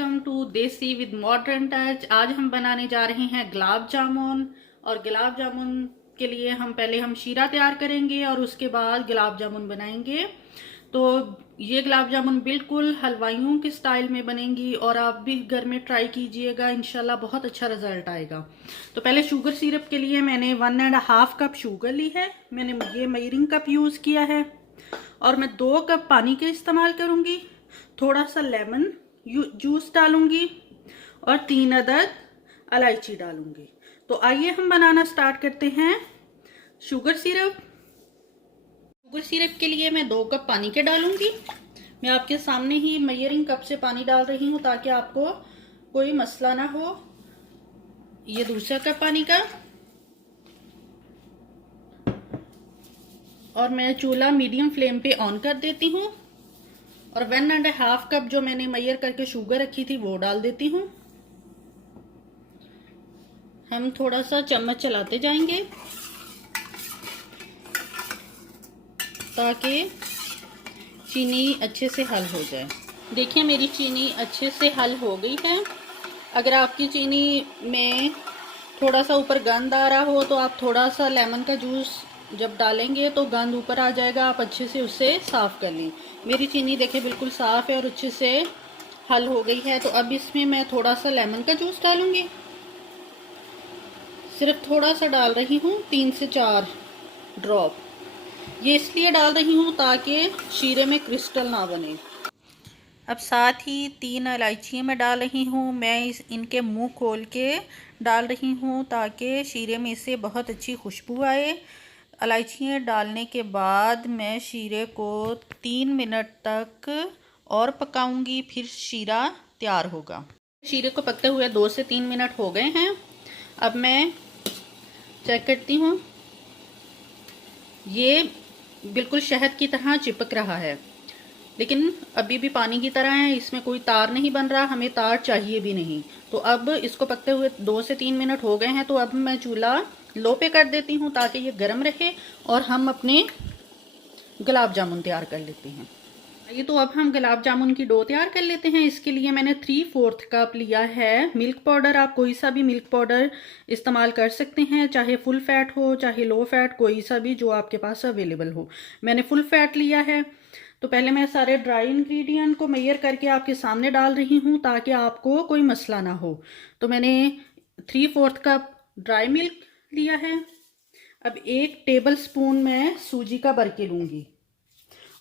Welcome to देसी with modern touch. आज हम बनाने जा रहे हैं गुलाब जामुन। और गुलाब जामुन के लिए हम शीरा तैयार करेंगे और उसके बाद गुलाब जामुन बनाएंगे। तो ये गुलाब जामुन बिल्कुल हलवाइयों के स्टाइल में बनेंगी और आप भी घर में ट्राई कीजिएगा, इंशाल्लाह बहुत अच्छा रिजल्ट आएगा। तो पहले शुगर सिरप के लिए मैंने 1.5 कप शुगर ली है। मैंने ये मेजरिंग कप यूज़ किया है और मैं 2 कप पानी के इस्तेमाल करूँगी। थोड़ा सा लेमन जूस डालूंगी और 3 अदद इलायची डालूंगी। तो आइए हम बनाना स्टार्ट करते हैं। शुगर सिरप के लिए मैं 2 कप पानी के डालूंगी। मैं आपके सामने ही मेजरिंग कप से पानी डाल रही हूँ ताकि आपको कोई मसला ना हो। ये दूसरा कप पानी का, और मैं चूल्हा मीडियम फ्लेम पे ऑन कर देती हूँ और 1.5 कप जो मैंने मेजर करके शुगर रखी थी वो डाल देती हूँ। हम थोड़ा सा चम्मच चलाते जाएंगे ताकि चीनी अच्छे से हल हो जाए। देखिए मेरी चीनी अच्छे से हल हो गई है। अगर आपकी चीनी में थोड़ा सा ऊपर गंध आ रहा हो तो आप थोड़ा सा लेमन का जूस जब डालेंगे तो गंध ऊपर आ जाएगा, आप अच्छे से उसे साफ़ कर लें। मेरी चीनी देखिए बिल्कुल साफ़ है और अच्छे से हल हो गई है। तो अब इसमें मैं थोड़ा सा लेमन का जूस डालूंगी। सिर्फ थोड़ा सा डाल रही हूँ, 3 से 4 ड्रॉप। ये इसलिए डाल रही हूँ ताकि शीरे में क्रिस्टल ना बने। अब साथ ही 3 इलायची मैं डाल रही हूँ। मैं इनके मुंह खोल के डाल रही हूँ ताकि शीरे में से बहुत अच्छी खुशबू आए। इलायचियाँ डालने के बाद मैं शीरे को 3 मिनट तक और पकाऊंगी, फिर शीरा तैयार होगा। शीरे को पकते हुए 2 से 3 मिनट हो गए हैं। अब मैं चेक करती हूँ, ये बिल्कुल शहद की तरह चिपक रहा है, लेकिन अभी भी पानी की तरह है, इसमें कोई तार नहीं बन रहा, हमें तार चाहिए भी नहीं। तो अब इसको पकते हुए 2 से 3 मिनट हो गए हैं। तो अब मैं चूल्हा लो पे कर देती हूँ ताकि ये गर्म रहे और हम अपने गुलाब जामुन तैयार कर लेते हैं। ये तो अब हम गुलाब जामुन की डो तैयार कर लेते हैं। इसके लिए मैंने 3/4 कप लिया है मिल्क पाउडर। आप कोई सा भी मिल्क पाउडर इस्तेमाल कर सकते हैं, चाहे फुल फैट हो चाहे लो फैट, कोई सा भी जो आपके पास अवेलेबल हो। मैंने फुल फैट लिया है। तो पहले मैं सारे ड्राई इंग्रेडिएंट को मेजर करके आपके सामने डाल रही हूँ ताकि आपको कोई मसला ना हो। तो मैंने 3/4 कप ड्राई मिल्क लिया है। अब 1 टेबल स्पून मैं सूजी का बरके लूँगी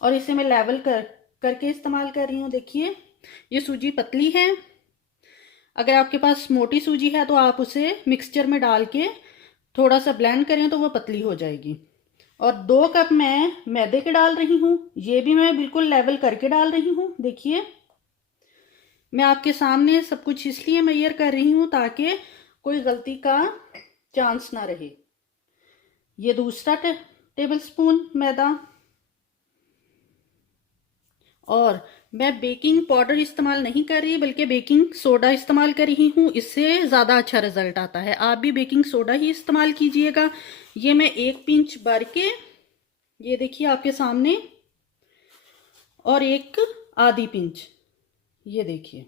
और इसे मैं लेवल करके इस्तेमाल कर रही हूँ। देखिए ये सूजी पतली है। अगर आपके पास मोटी सूजी है तो आप उसे मिक्सचर में डाल के थोड़ा सा ब्लेंड करें तो वो पतली हो जाएगी। और 2 कप मैं मैदे के डाल रही हूँ। ये भी मैं बिल्कुल लेवल करके डाल रही हूँ। देखिए मैं आपके सामने सब कुछ इसलिए मेजर कर रही हूँ ताकि कोई गलती का चांस ना रहे। ये दूसरा टेबल स्पून मैदा, और मैं बेकिंग पाउडर इस्तेमाल नहीं कर रही बल्कि बेकिंग सोडा इस्तेमाल कर रही हूँ। इससे ज़्यादा अच्छा रिजल्ट आता है। आप भी बेकिंग सोडा ही इस्तेमाल कीजिएगा। ये मैं 1 पिंच भर के, ये देखिए आपके सामने, और 1 आधी पिंच, ये देखिए।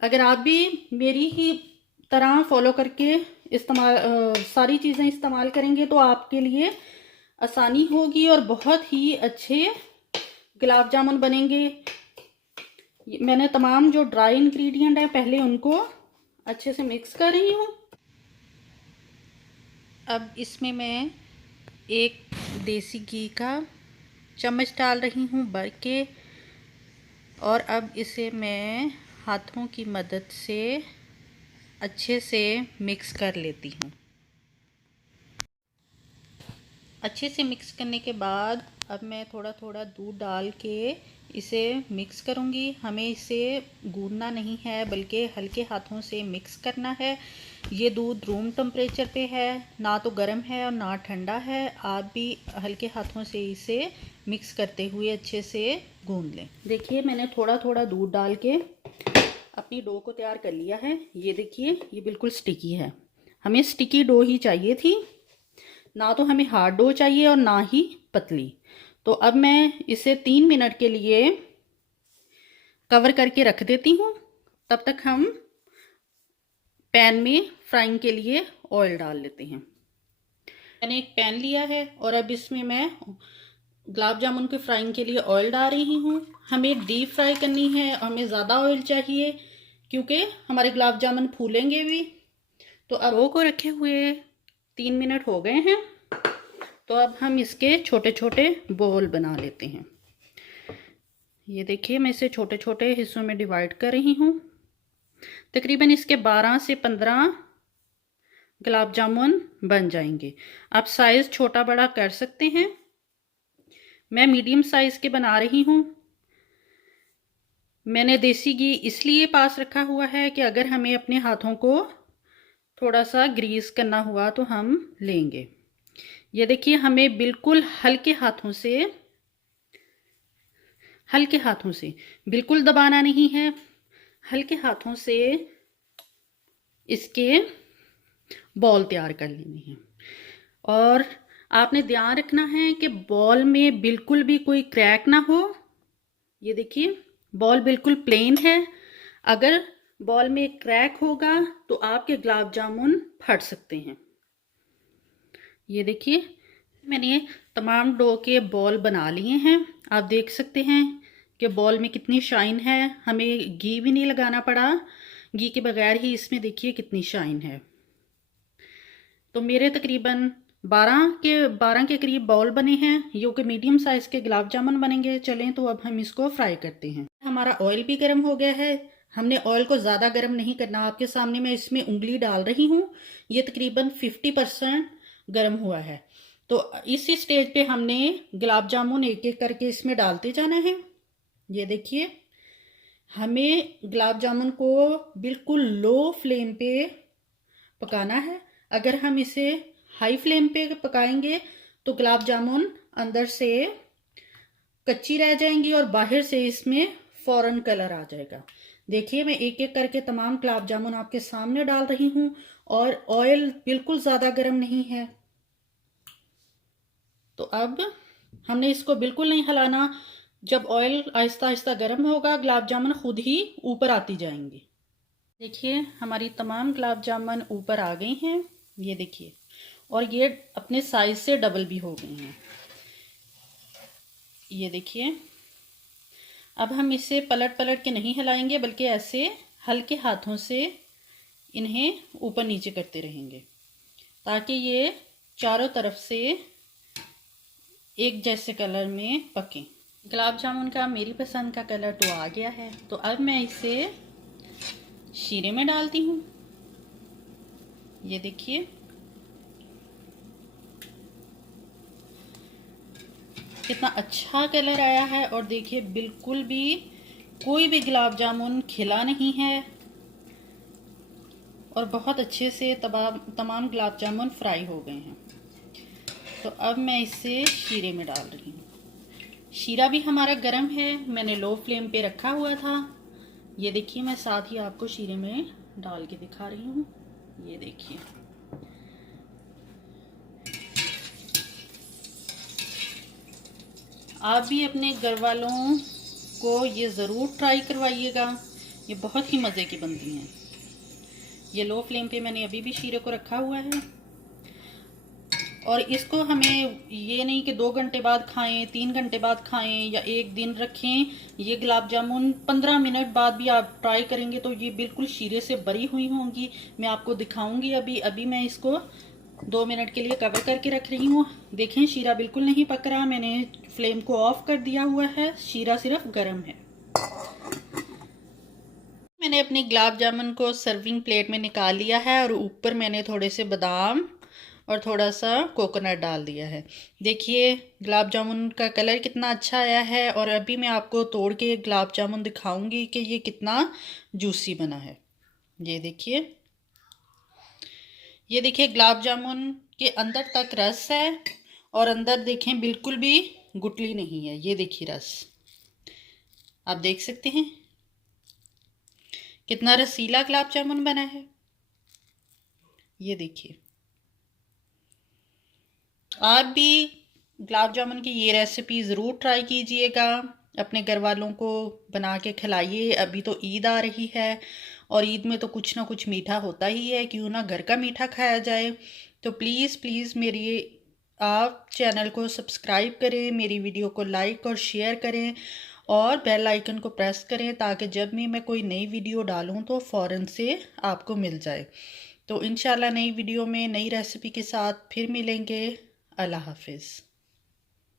अगर आप भी मेरी ही तरह फॉलो करके सारी चीज़ें इस्तेमाल करेंगे तो आपके लिए आसानी होगी और बहुत ही अच्छे गुलाब जामुन बनेंगे। मैंने तमाम जो ड्राई इंग्रेडिएंट है पहले उनको अच्छे से मिक्स कर रही हूँ। अब इसमें मैं 1 देसी घी का चम्मच डाल रही हूँ भर के, और अब इसे मैं हाथों की मदद से अच्छे से मिक्स कर लेती हूँ। अच्छे से मिक्स करने के बाद अब मैं थोड़ा थोड़ा दूध डाल के इसे मिक्स करूँगी। हमें इसे गूंदना नहीं है बल्कि हल्के हाथों से मिक्स करना है। ये दूध रूम टेम्परेचर पे है, ना तो गर्म है और ना ठंडा है। आप भी हल्के हाथों से इसे मिक्स करते हुए अच्छे से गूंद लें। देखिए मैंने थोड़ा थोड़ा दूध डाल के अपनी डो को तैयार कर लिया है। ये देखिए ये बिल्कुल स्टिकी है। हमें स्टिकी डो ही चाहिए थी, ना तो हमें हार्ड डो चाहिए और ना ही पतली। तो अब मैं इसे 3 मिनट के लिए कवर करके रख देती हूँ। तब तक हम पैन में फ्राइंग के लिए ऑयल डाल लेते हैं। मैंने एक पैन लिया है और अब इसमें मैं गुलाब जामुन के फ्राइंग के लिए ऑयल डाल रही हूँ। हमें डीप फ्राई करनी है, हमें ज़्यादा ऑयल चाहिए क्योंकि हमारे गुलाब जामुन फूलेंगे भी। तो अब वो को रखे हुए 3 मिनट हो गए हैं, तो अब हम इसके छोटे छोटे बॉल बना लेते हैं। ये देखिए, मैं इसे छोटे छोटे हिस्सों में डिवाइड कर रही हूँ। तकरीबन इसके 12 से 15 गुलाब जामुन बन जाएंगे। आप साइज़ छोटा बड़ा कर सकते हैं। मैं मीडियम साइज़ के बना रही हूँ। मैंने देसी घी इसलिए पास रखा हुआ है कि अगर हमें अपने हाथों को थोड़ा सा ग्रीस करना हुआ तो हम लेंगे। ये देखिए, हमें बिल्कुल हल्के हाथों से बिल्कुल दबाना नहीं है। हल्के हाथों से इसके बॉल तैयार कर लेने हैं। और आपने ध्यान रखना है कि बॉल में बिल्कुल भी कोई क्रैक ना हो। ये देखिए, बॉल बिल्कुल प्लेन है। अगर बॉल में क्रैक होगा तो आपके गुलाब जामुन फट सकते हैं। ये देखिए, मैंने तमाम डो के बॉल बना लिए हैं। आप देख सकते हैं कि बॉल में कितनी शाइन है। हमें घी भी नहीं लगाना पड़ा। घी के बगैर ही इसमें देखिए कितनी शाइन है। तो मेरे तकरीबन 12 के करीब बॉल बने हैं। जो कि मीडियम साइज़ के गुलाब जामुन बनेंगे। चलें तो अब हम इसको फ्राई करते हैं। हमारा ऑयल भी गर्म हो गया है। हमने ऑयल को ज़्यादा गर्म नहीं करना। आपके सामने मैं इसमें उंगली डाल रही हूँ। ये तकरीबन 50% गर्म हुआ है। तो इसी स्टेज पे हमने गुलाब जामुन एक एक करके इसमें डालते जाना है। ये देखिए, हमें गुलाब जामुन को बिल्कुल लो फ्लेम पे पकाना है। अगर हम इसे हाई फ्लेम पे पकाएंगे तो गुलाब जामुन अंदर से कच्ची रह जाएंगी और बाहर से इसमें फौरन कलर आ जाएगा। देखिए, मैं एक एक करके तमाम गुलाब जामुन आपके सामने डाल रही हूँ और ऑयल बिल्कुल ज़्यादा गर्म नहीं है। तो अब हमने इसको बिल्कुल नहीं हिलाना। जब ऑयल आहिस्ता आहिस्ता गर्म होगा, गुलाब जामुन खुद ही ऊपर आती जाएंगी। देखिए, हमारी तमाम गुलाब जामुन ऊपर आ गई हैं। ये देखिए, और ये अपने साइज से डबल भी हो गई हैं। ये देखिए, अब हम इसे पलट पलट के नहीं हिलाएंगे, बल्कि ऐसे हल्के हाथों से इन्हें ऊपर नीचे करते रहेंगे ताकि ये चारों तरफ से एक जैसे कलर में पकें। गुलाब जामुन का मेरी पसंद का कलर तो आ गया है। तो अब मैं इसे शीरे में डालती हूँ। ये देखिए, कितना अच्छा कलर आया है। और देखिए, बिल्कुल भी कोई भी गुलाब जामुन खिला नहीं है और बहुत अच्छे से तमाम गुलाब जामुन फ्राई हो गए हैं। तो अब मैं इसे शीरे में डाल रही हूँ। शीरा भी हमारा गरम है। मैंने लो फ्लेम पे रखा हुआ था। ये देखिए, मैं साथ ही आपको शीरे में डाल के दिखा रही हूँ। ये देखिए, आप भी अपने घर वालों को ये ज़रूर ट्राई करवाइएगा। ये बहुत ही मज़े की बनती हैं। ये लो फ्लेम पे मैंने अभी भी शीरे को रखा हुआ है। और इसको हमें ये नहीं कि 2 घंटे बाद खाएं, 3 घंटे बाद खाएं या एक दिन रखें। ये गुलाब जामुन 15 मिनट बाद भी आप ट्राई करेंगे तो ये बिल्कुल शीरे से भरी हुई होंगी। मैं आपको दिखाऊंगी। अभी मैं इसको 2 मिनट के लिए कवर करके रख रही हूँ। देखें, शीरा बिल्कुल नहीं पक रहा। मैंने फ्लेम को ऑफ कर दिया हुआ है। शीरा सिर्फ गर्म है। मैंने अपनी गुलाब जामुन को सर्विंग प्लेट में निकाल लिया है और ऊपर मैंने थोड़े से बादाम और थोड़ा सा कोकोनट डाल दिया है। देखिए, गुलाब जामुन का कलर कितना अच्छा आया है। और अभी मैं आपको तोड़ के गुलाब जामुन दिखाऊंगी कि ये कितना जूसी बना है। ये देखिए, ये देखिए, गुलाब जामुन के अंदर तक रस है और अंदर देखें बिल्कुल भी गुठली नहीं है। ये देखिए, रस आप देख सकते हैं कितना रसीला गुलाब जामुन बना है। ये देखिए, आप भी गुलाब जामुन की ये रेसिपी ज़रूर ट्राई कीजिएगा। अपने घर वालों को बना के खिलाइए। अभी तो ईद आ रही है और ईद में तो कुछ ना कुछ मीठा होता ही है, क्यों ना घर का मीठा खाया जाए। तो प्लीज़ प्लीज़ मेरी आप चैनल को सब्सक्राइब करें, मेरी वीडियो को लाइक और शेयर करें और बेल आइकन को प्रेस करें ताकि जब भी मैं कोई नई वीडियो डालूं तो फ़ौरन से आपको मिल जाए। तो इंशाल्लाह नई वीडियो में नई रेसिपी के साथ फिर मिलेंगे। अल्लाह हाफिज़।